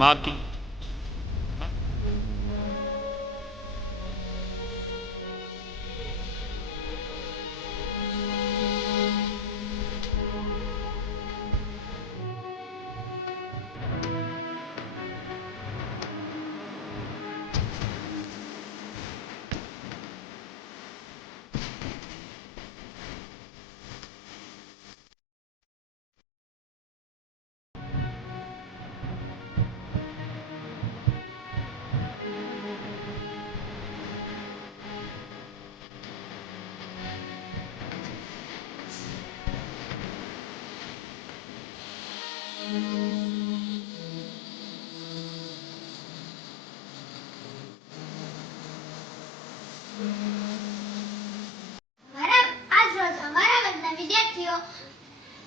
માટી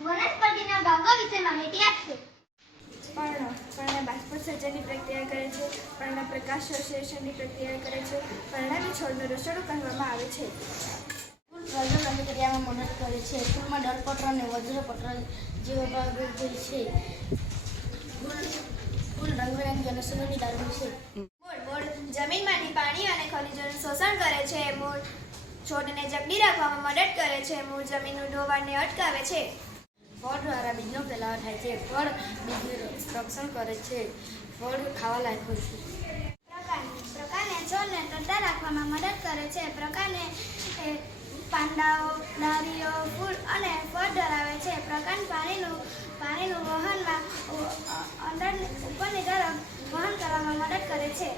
વનસ્પતિના ભાગો વિશે માહિતી આપશે. પર્ણ બાષ્પોત્સર્જનની પ્રક્રિયા કરે છે. પર્ણ પ્રકાશ સંશ્લેષણની પ્રક્રિયા કરે છે. પર્ણને છોડનું રસોડું કહેવામાં આવે છે. ફૂલ પ્રજનન પ્રક્રિયામાં મદદ કરે છે. ફૂલમાં દળપત્ર અને વજ્રપત્ર જેવા ભાગો હોય છે. ફૂલ રંગબેરંગી અને સુગંધીદાર હોય છે. મૂળ જમીનમાંથી પાણી અને ખનિજોનું શોષણ કરે છે. મૂળ છોડને જકડી રાખવામાં મદદ કરે છે. મૂળ જમીનનું ધોવાણને અટકાવે છે. ફળ દ્વારા બીજનો ફેલાવો થાય છે. ફળ બીજનું રક્ષણ કરે છે. ફળ ખાવા લાયક હોય છે. પ્રકારને છોડને ટટ્ટા રાખવામાં મદદ કરે છે. પ્રકારને પાંદાઓ, ડાળીઓ, ફૂલ અને ફળ ધરાવે છે. પ્રકાંડ પાણીનું વહનમાં ઉપરની તરફ વહન કરવામાં મદદ કરે છે.